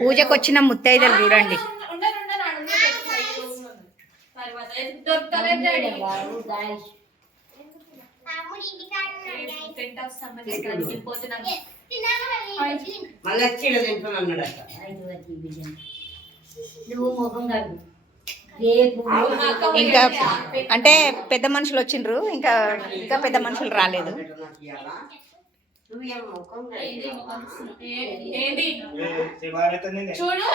పూజకు వచ్చిన ముత్తైదలు చూడండి. ఇంకా అంటే పెద్ద మనుషులు వచ్చిండ్రు, ఇంకా ఇంకా పెద్ద మనుషులు రాలేదు. చూడు